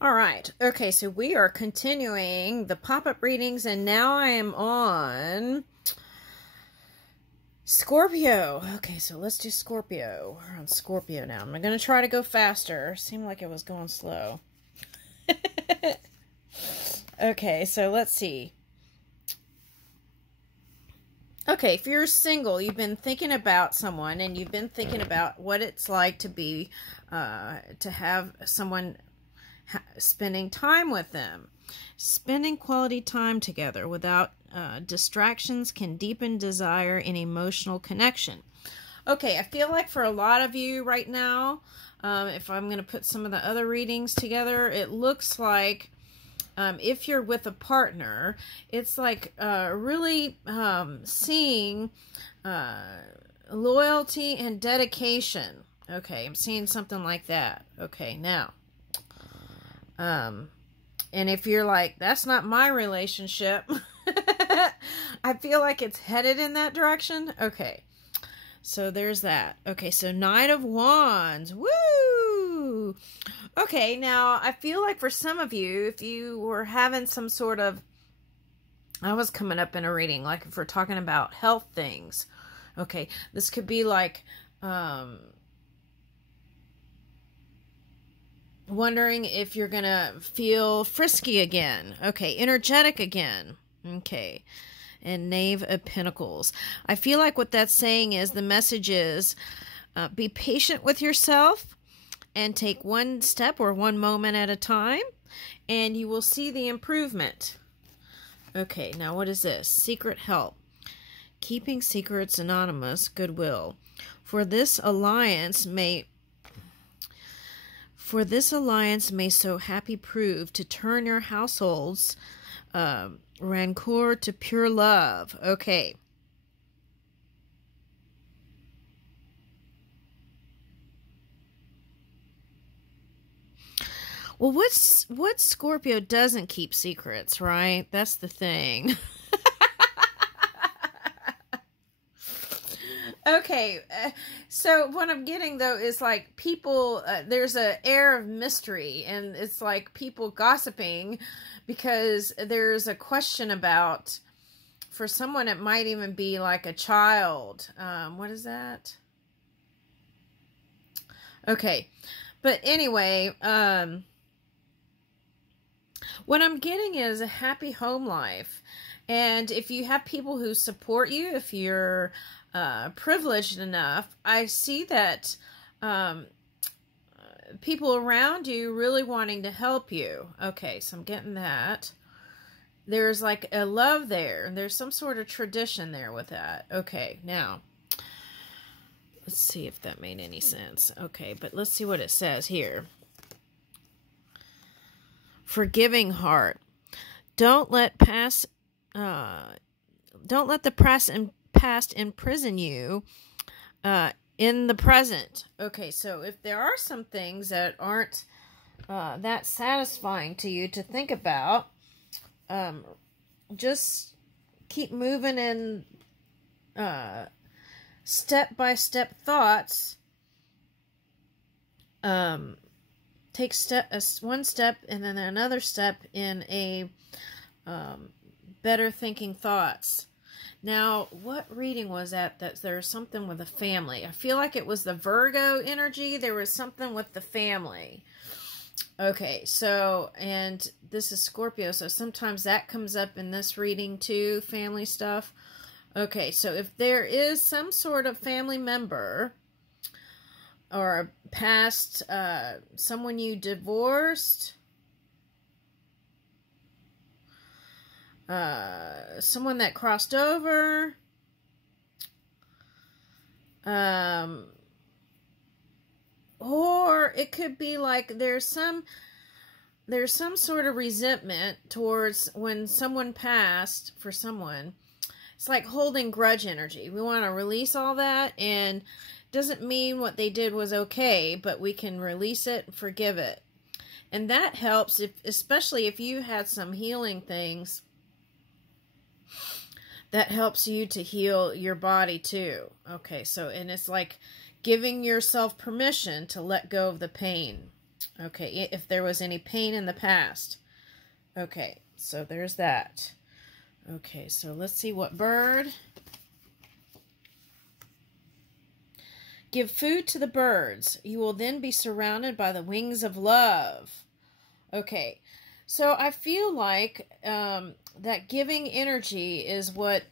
All right. Okay, so we are continuing the pop-up readings, and now I am on Scorpio. Okay, so let's do Scorpio. We're on Scorpio now. I'm going to try to go faster. Seemed like it was going slow. Okay, so let's see. Okay, if you're single, you've been thinking about someone, and you've been thinking about what it's like to be, to have someone spending time with them. Spending quality time together without distractions can deepen desire and emotional connection. Okay, I feel like for a lot of you right now, if I'm going to put some of the other readings together, it looks like if you're with a partner, it's like really seeing loyalty and dedication. Okay, I'm seeing something like that. Okay, now, and if you're like, that's not my relationship, I feel like it's headed in that direction. Okay, so there's that. Okay, so Knight of Wands. Woo! Okay, now I feel like for some of you, if you were having some sort of, I was coming up in a reading, like if we're talking about health things. Okay, this could be like, wondering if you're going to feel frisky again. Okay, energetic again. Okay, and Knave of Pentacles. I feel like what that's saying is, the message is, be patient with yourself and take one step or one moment at a time, and you will see the improvement. Okay, now what is this? Secret help. Keeping secrets anonymous, goodwill. For this alliance may so happy prove to turn your households rancor to pure love. Okay. Well, what Scorpio doesn't keep secrets, right? That's the thing. Okay, so what I'm getting, though, is like people, there's an air of mystery, and it's like people gossiping because there's a question about, for someone, it might even be like a child. What is that? Okay, but anyway, what I'm getting is a happy home life. And if you have people who support you, if you're privileged enough, I see that people around you really wanting to help you. Okay, so I'm getting that. There's like a love there. And there's some sort of tradition there with that. Okay, now, let's see if that made any sense. Okay, but let's see what it says here. Forgiving heart. Don't let the past imprison you in the present. Okay, so if there are some things that aren't that satisfying to you to think about, just keep moving in step-by-step thoughts. Take one step and then another step in a better thinking thoughts. Now, what reading was that there's something with the family? I feel like it was the Virgo energy. There was something with the family. Okay, so, and this is Scorpio, so sometimes that comes up in this reading too, family stuff. Okay, so if there is some sort of family member or a past, someone you divorced, someone that crossed over, or it could be like there's some sort of resentment towards when someone passed for someone. It's like holding grudge energy. We want to release all that, and doesn't mean what they did was okay, but we can release it and forgive it. And that helps, especially if you had some healing things. That helps you to heal your body too. Okay, so, and it's like giving yourself permission to let go of the pain. Okay, if there was any pain in the past. Okay, so there's that. Okay, so let's see what bird. Give food to the birds. You will then be surrounded by the wings of love. Okay, so I feel like that giving energy is what...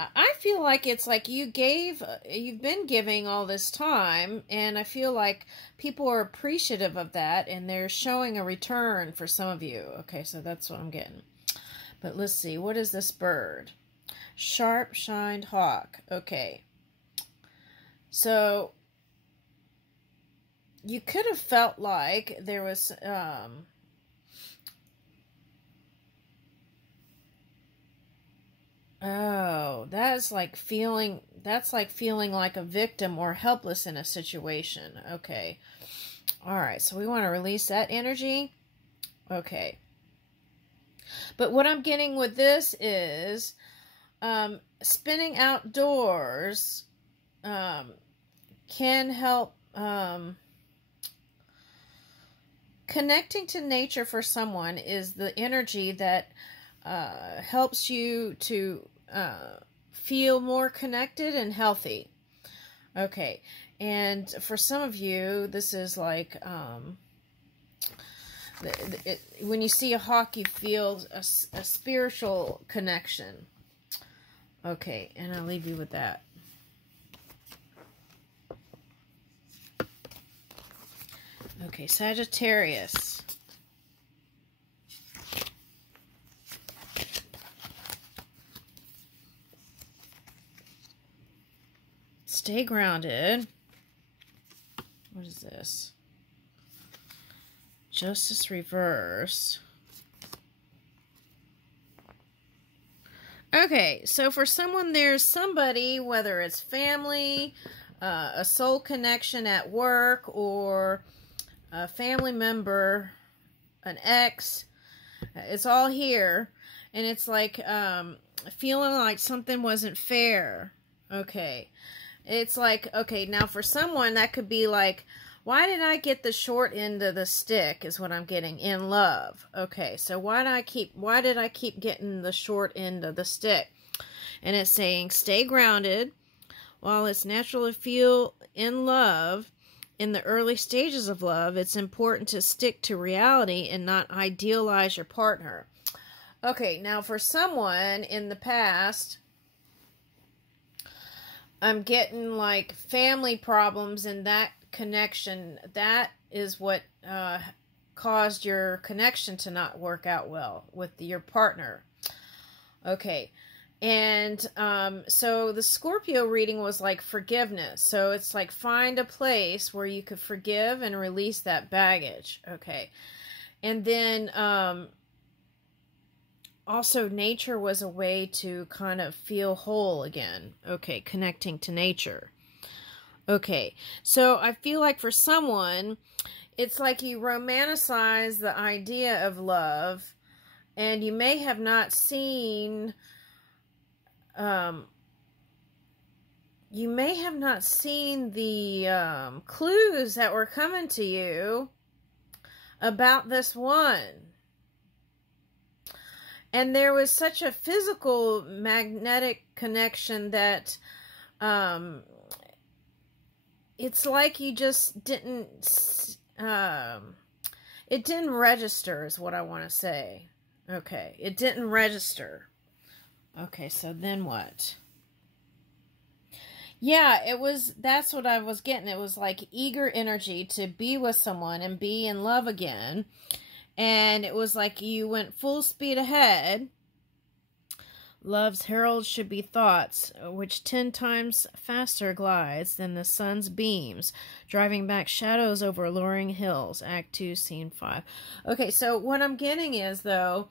I feel like it's like you've been giving all this time, and I feel like people are appreciative of that, and they're showing a return for some of you. Okay, so that's what I'm getting. But let's see, what is this bird? Sharp-shined hawk. Okay. So, you could have felt like there was... Oh, that's like feeling like a victim or helpless in a situation. Okay. All right. So we want to release that energy. Okay. But what I'm getting with this is spinning outdoors can help. Connecting to nature for someone is the energy that helps you to feel more connected and healthy. Okay, and for some of you, this is like when you see a hawk, you feel a spiritual connection. Okay, and I'll leave you with that. Okay, Sagittarius. Stay grounded. What is this? Justice reverse. Okay, so for someone, there's somebody, whether it's family, a soul connection at work, or a family member, an ex, it's all here, and it's like feeling like something wasn't fair. Okay. It's like, okay, now for someone, that could be like, why did I get the short end of the stick is what I'm getting in love. Okay, so why did I keep getting the short end of the stick? And it's saying, stay grounded. While it's natural to feel in love, in the early stages of love, it's important to stick to reality and not idealize your partner. Okay, now for someone in the past... I'm getting like family problems and that connection. That is what caused your connection to not work out well with your partner. Okay. And so the Scorpio reading was like forgiveness. So it's like find a place where you could forgive and release that baggage. Okay. And then also, nature was a way to kind of feel whole again. Okay, connecting to nature. Okay, so I feel like for someone, it's like you romanticize the idea of love, and you may have not seen, the clues that were coming to you about this one. And there was such a physical magnetic connection that it's like you just didn't, it didn't register is what I want to say. Okay, it didn't register. Okay, so then what? Yeah, that's what I was getting. It was like eager energy to be with someone and be in love again. And it was like you went full speed ahead. Love's herald should be thoughts, which 10 times faster glides than the sun's beams, driving back shadows over alluring hills. Act 2, Scene 5. Okay, so what I'm getting is, though,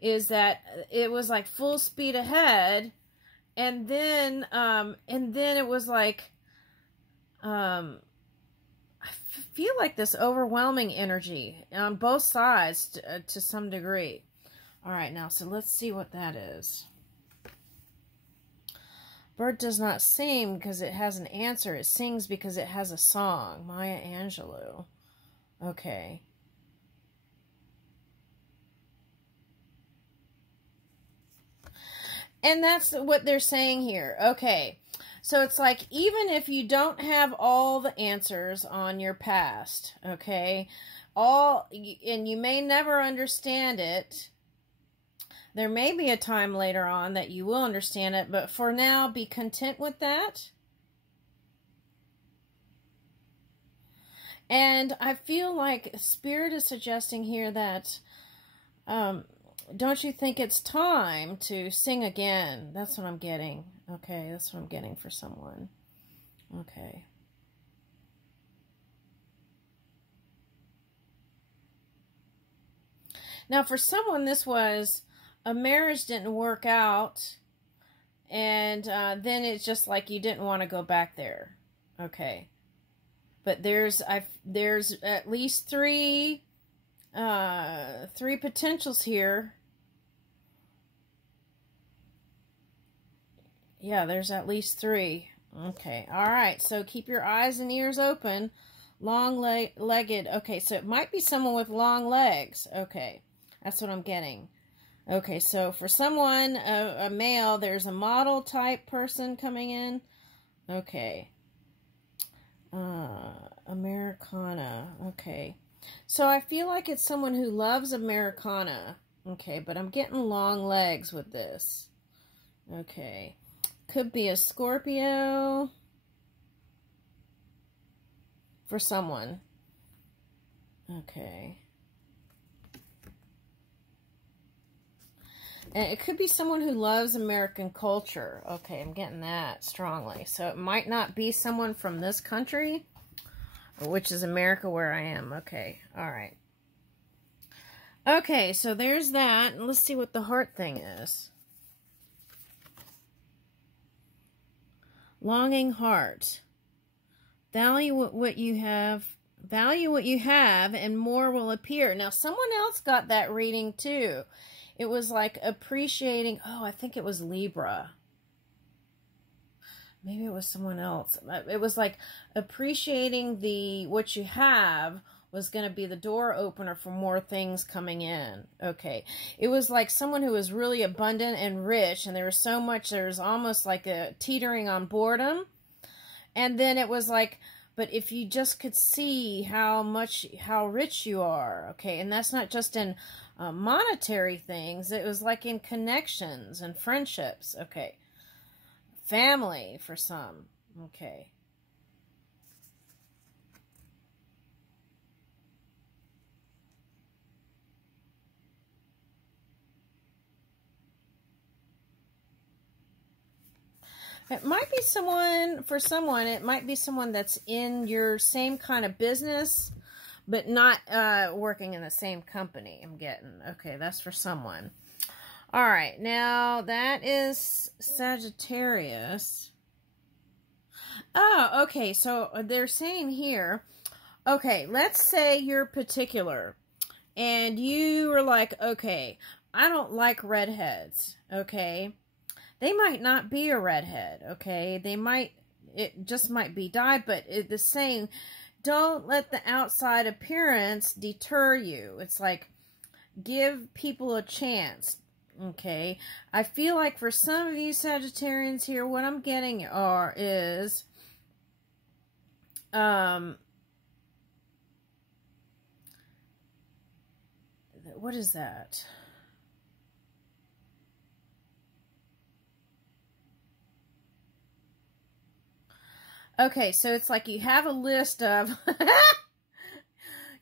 is that it was like full speed ahead, and then it was like, I feel like this overwhelming energy on both sides to some degree. All right, now, so let's see what that is. Bird does not sing because it has an answer. It sings because it has a song. Maya Angelou. Okay. And that's what they're saying here. Okay. So it's like, even if you don't have all the answers on your past, okay, and you may never understand it, there may be a time later on that you will understand it, but for now, be content with that. And I feel like Spirit is suggesting here that, don't you think it's time to sing again? That's what I'm getting. Okay, that's what I'm getting for someone. Okay. Now, for someone, this was a marriage didn't work out, and then it's just like you didn't want to go back there. Okay. But there's at least three potentials here. Yeah, there's at least 3. Okay, all right. So keep your eyes and ears open. Long-legged. Okay, so it might be someone with long legs. Okay, that's what I'm getting. Okay, so for someone, a male, there's a model type person coming in. Okay. Americana. Okay. So I feel like it's someone who loves Americana. Okay, but I'm getting long legs with this. Okay. Could be a Scorpio for someone. Okay. And it could be someone who loves American culture. Okay, I'm getting that strongly. So it might not be someone from this country, which is America where I am. Okay, all right. Okay, so there's that. And let's see what the heart thing is. Longing heart. Value what you have. Value what you have, and more will appear. Now, someone else got that reading too. It was like appreciating. Oh, I think it was Libra. Maybe it was someone else. It was like appreciating what you have was going to be the door opener for more things coming in. Okay. It was like someone who was really abundant and rich, and there was so much, there was almost like a teetering on boredom. And then it was like, but if you just could see how rich you are, okay, and that's not just in monetary things, it was like in connections and friendships, okay. Family for some, okay. It might be someone, for someone, it might be someone that's in your same kind of business, but not working in the same company, I'm getting. Okay, that's for someone. All right, now that is Sagittarius. Oh, okay, so they're saying here, okay, let's say you're particular, and you were like, okay, I don't like redheads, okay? They might not be a redhead, okay? It just might be dyed, but the saying, don't let the outside appearance deter you. It's like, give people a chance, okay? I feel like for some of you Sagittarians here, what I'm getting is, what is that? Okay, so it's like you have a list of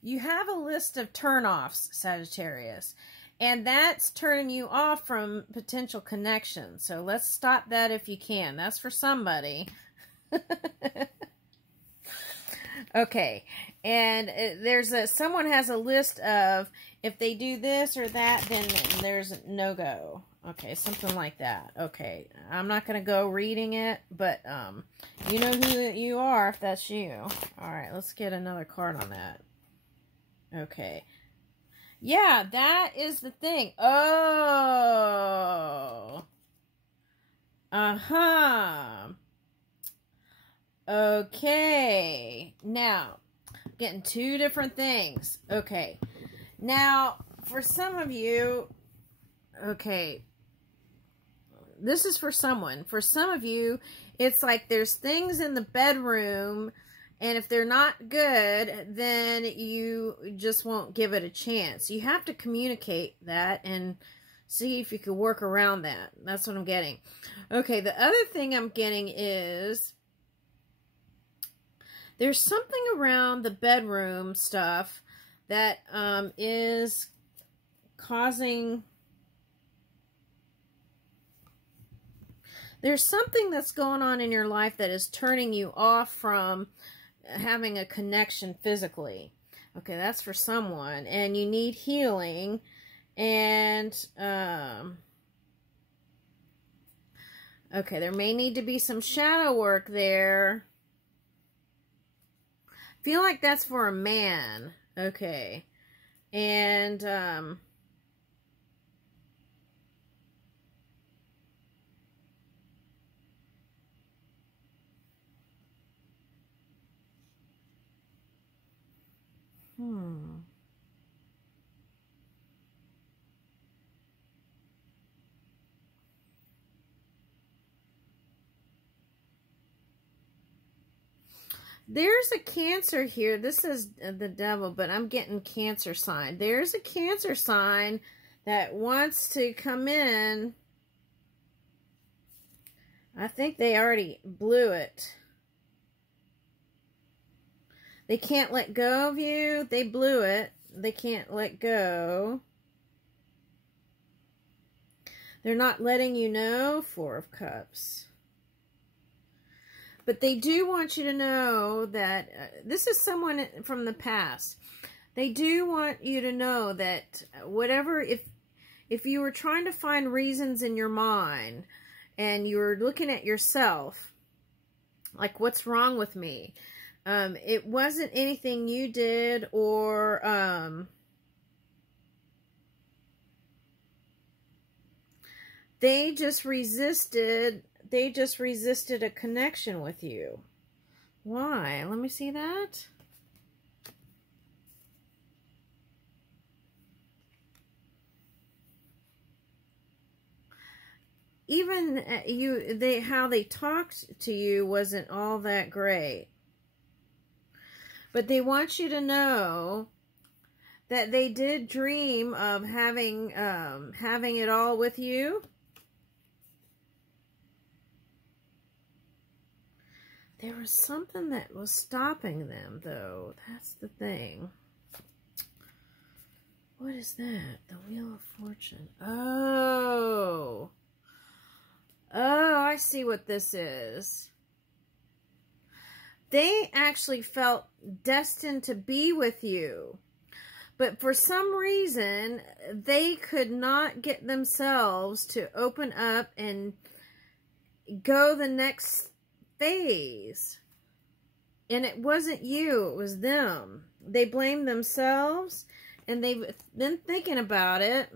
you have a list of turnoffs, Sagittarius, and that's turning you off from potential connections. So let's stop that if you can. That's for somebody. Okay, and someone has a list of if they do this or that, then there's no go. Okay, something like that. Okay, I'm not going to go reading it, but you know who you are if that's you. All right, let's get another card on that. Okay. Yeah, that is the thing. Oh. Uh-huh. Okay. Now, getting two different things. Okay. Now, for some of you, okay, this is for someone. For some of you, it's like there's things in the bedroom, and if they're not good, then you just won't give it a chance. You have to communicate that and see if you can work around that. That's what I'm getting. Okay, the other thing I'm getting is there's something around the bedroom stuff that is causing... There's something that's going on in your life that is turning you off from having a connection physically. Okay, that's for someone. And you need healing. And, okay, there may need to be some shadow work there. I feel like that's for a man. Okay. And, There's a Cancer here. This is the devil, but I'm getting Cancer sign. There's a Cancer sign that wants to come in. I think they already blew it. They can't let go of you. They blew it. They can't let go. They're not letting you know. Four of Cups. But they do want you to know that this is someone from the past. They do want you to know that whatever, if you were trying to find reasons in your mind and you were looking at yourself, like what's wrong with me? It wasn't anything you did or they just resisted a connection with you. Why? Let me see that. Even how they talked to you wasn't all that great. But they want you to know that they did dream of having it all with you. There was something that was stopping them, though. That's the thing. What is that? The Wheel of Fortune. Oh. Oh, I see what this is. They actually felt destined to be with you. But for some reason, they could not get themselves to open up and go the next phase. And it wasn't you, it was them. They blamed themselves, and they've been thinking about it.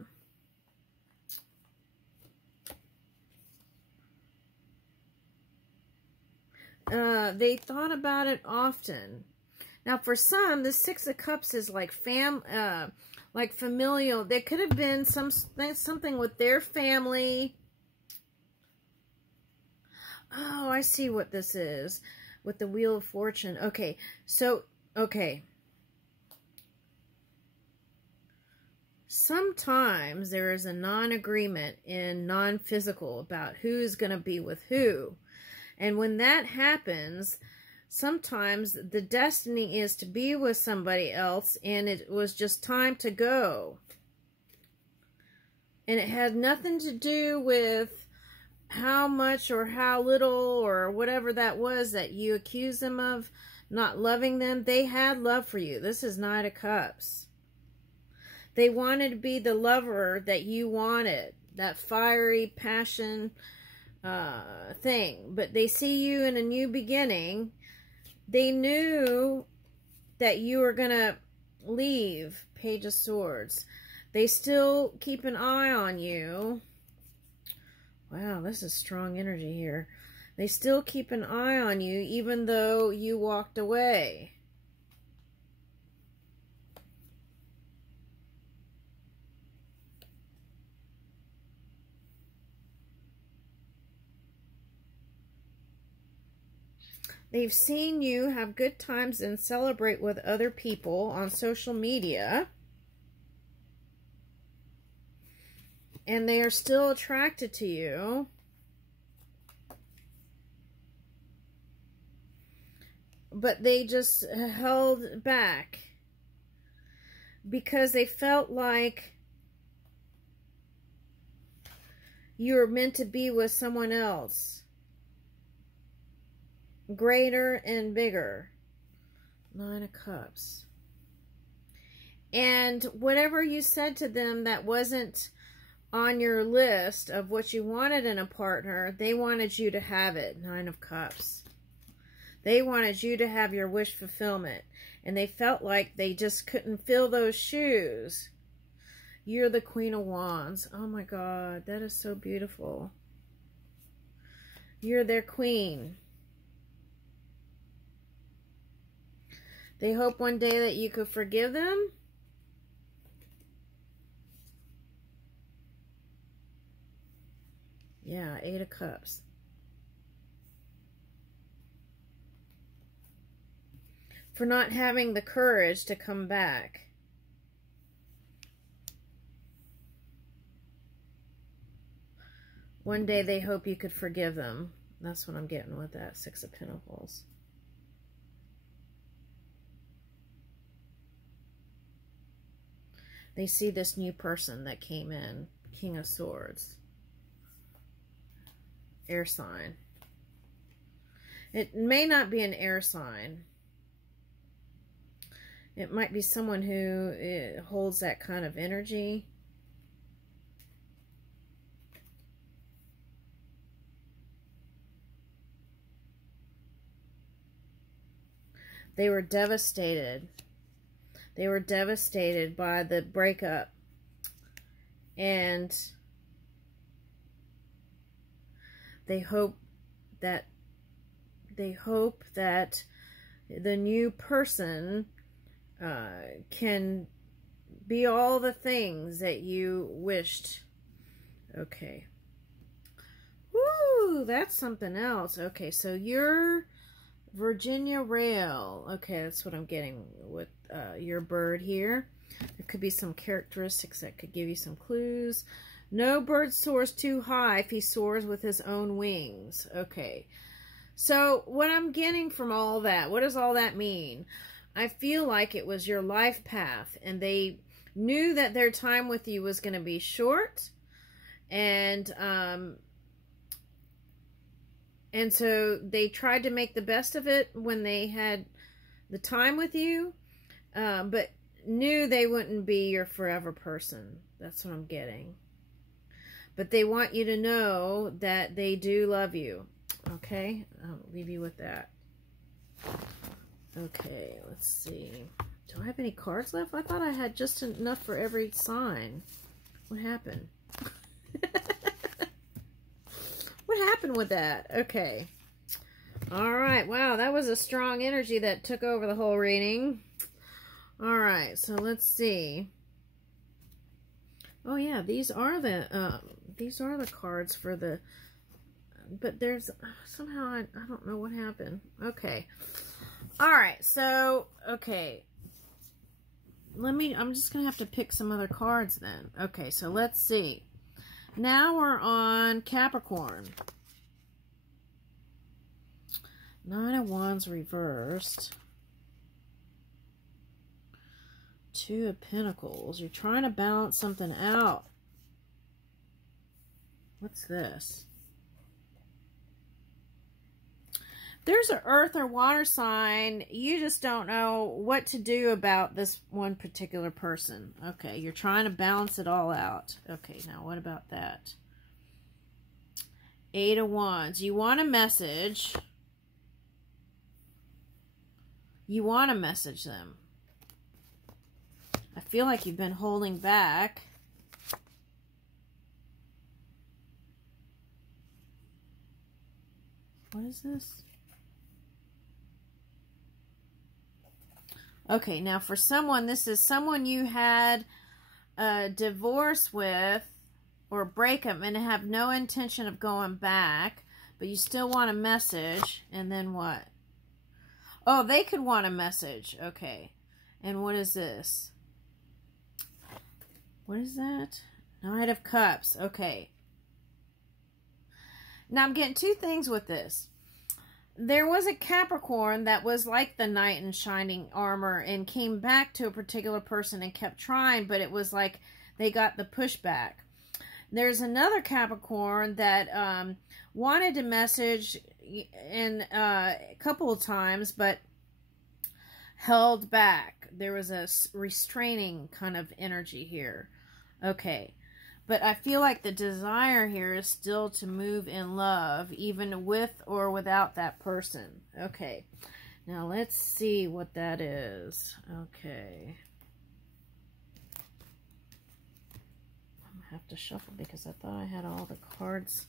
They thought about it often. Now, for some, the Six of Cups is like familial. There could have been something with their family. Oh, I see what this is with the Wheel of Fortune. Okay, so, okay. Sometimes there is a non-agreement in non-physical about who's going to be with who. And when that happens, sometimes the destiny is to be with somebody else, and it was just time to go. And it had nothing to do with how much or how little or whatever that was that you accused them of not loving them. They had love for you. This is Knight of Cups. They wanted to be the lover that you wanted, that fiery passion thing. But they see you in a new beginning. They knew that you were going to leave. Page of Swords. They still keep an eye on you. Wow, this is strong energy here. They still keep an eye on you even though you walked away. They've seen you have good times and celebrate with other people on social media. And they are still attracted to you. But they just held back because they felt like you were meant to be with someone else. Greater and bigger. 9 of Cups. And whatever you said to them that wasn't on your list of what you wanted in a partner, they wanted you to have it. 9 of Cups. They wanted you to have your wish fulfillment. And they felt like they just couldn't fill those shoes. You're the Queen of Wands. Oh my God, that is so beautiful. You're their queen. They hope one day that you could forgive them. Yeah, 8 of Cups. For not having the courage to come back. One day they hope you could forgive them. That's what I'm getting with that 6 of Pentacles. They see this new person that came in. King of Swords. Air sign. It may not be an air sign. It might be someone who holds that kind of energy. They were devastated. They were devastated by the breakup. And they hope that the new person can be all the things that you wished. Okay. Woo, that's something else. Okay, so you're Virginia Rail. Okay, that's what I'm getting with your bird here. There could be some characteristics that could give you some clues. No bird soars too high if he soars with his own wings. Okay. So what I'm getting from all that, what does all that mean? I feel like it was your life path, and they knew that their time with you was going to be short, and so they tried to make the best of it when they had the time with you, but knew they wouldn't be your forever person. That's what I'm getting. But they want you to know that they do love you. Okay? I'll leave you with that. Okay, let's see. Do I have any cards left? I thought I had just enough for every sign. What happened? What happened with that? Okay. Alright, wow, that was a strong energy that took over the whole reading. Alright, so let's see. Oh yeah, these are the cards for the, but there's somehow I don't know what happened. Okay. Alright, so okay. I'm just gonna have to pick some other cards then. Okay, so let's see. Now we're on Capricorn. 9 of Wands reversed. 2 of Pentacles. You're trying to balance something out. What's this? There's an earth or water sign. You just don't know what to do about this one particular person. Okay, you're trying to balance it all out. Okay, now what about that? 8 of Wands. You want a message. You want to message them. I feel like you've been holding back. this? Okay, now for someone, this is someone you had a divorce with or breakup and have no intention of going back, but you still want a message. And then what? Oh, they could want a message. Okay. And what is this? What is that? Knight of Cups. Okay. Now I'm getting two things with this. There was a Capricorn that was like the knight in shining armor and came back to a particular person and kept trying, but it was like they got the pushback. There's another Capricorn that wanted a message in a couple of times, but held back. There was a restraining kind of energy here. Okay. But I feel like the desire here is still to move in love, even with or without that person. Okay. Now let's see what that is. Okay. I'm going to have to shuffle because I thought I had all the cards.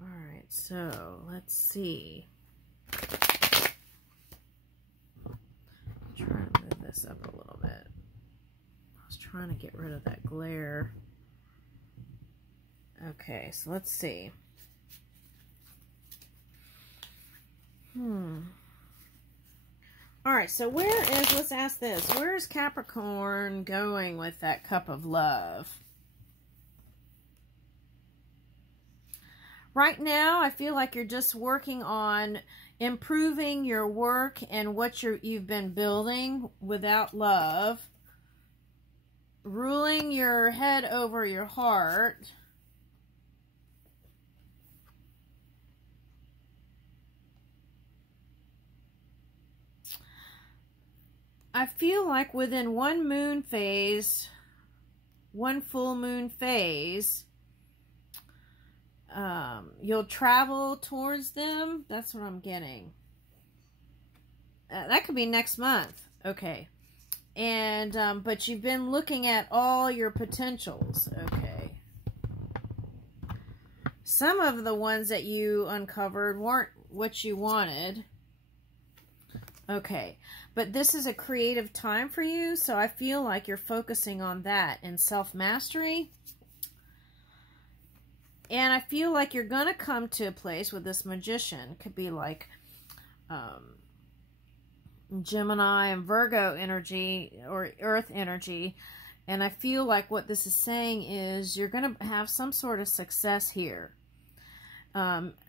Alright, so let's see. Try to move this up a little bit. I was trying to get rid of that glare. Okay, so let's see. Alright, so where is, let's ask this. Where is Capricorn going with that cup of love? Right now, I feel like you're just working on improving your work and what you've been building without love. Ruling your head over your heart. I feel like within one moon phase, one full moon phase, you'll travel towards them. That's what I'm getting. That could be next month. Okay. And, but you've been looking at all your potentials. Okay. Some of the ones that you uncovered weren't what you wanted. Okay. But this is a creative time for you, so I feel like you're focusing on that and self-mastery. And I feel like you're going to come to a place with this Magician. Could be like Gemini and Virgo energy or Earth energy. And I feel like what this is saying is you're going to have some sort of success here.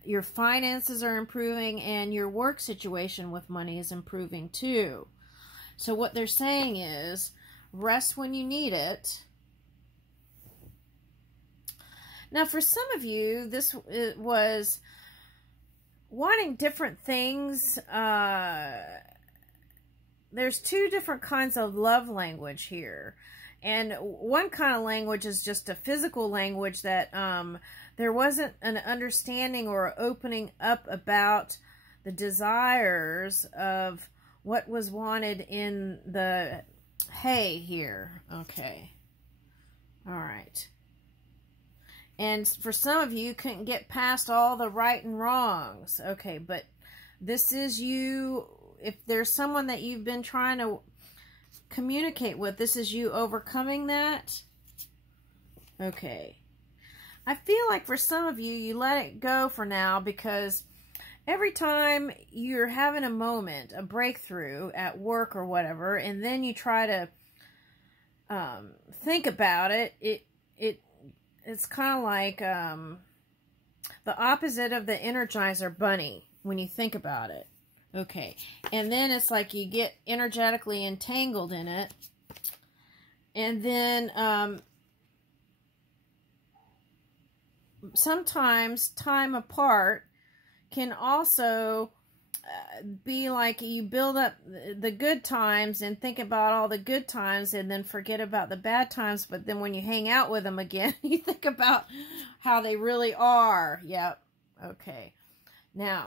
Your finances are improving and your work situation with money is improving too. So what they're saying is rest when you need it. Now, for some of you, this was wanting different things. There's two different kinds of love language here. And one kind of language is just a physical language that there wasn't an understanding or opening up about the desires of what was wanted in the hay here. Okay. All right. And for some of you, couldn't get past all the right and wrongs. Okay, but this is you. If there's someone that you've been trying to communicate with, this is you overcoming that. Okay. I feel like for some of you, you let it go for now because every time you're having a moment, a breakthrough at work or whatever, and then you try to think about it, it's kind of like the opposite of the Energizer Bunny when you think about it. Okay. And then it's like you get energetically entangled in it. And then sometimes time apart can also be like you build up the good times and think about all the good times and then forget about the bad times. But then when you hang out with them again, you think about how they really are. Yep. Okay. Now,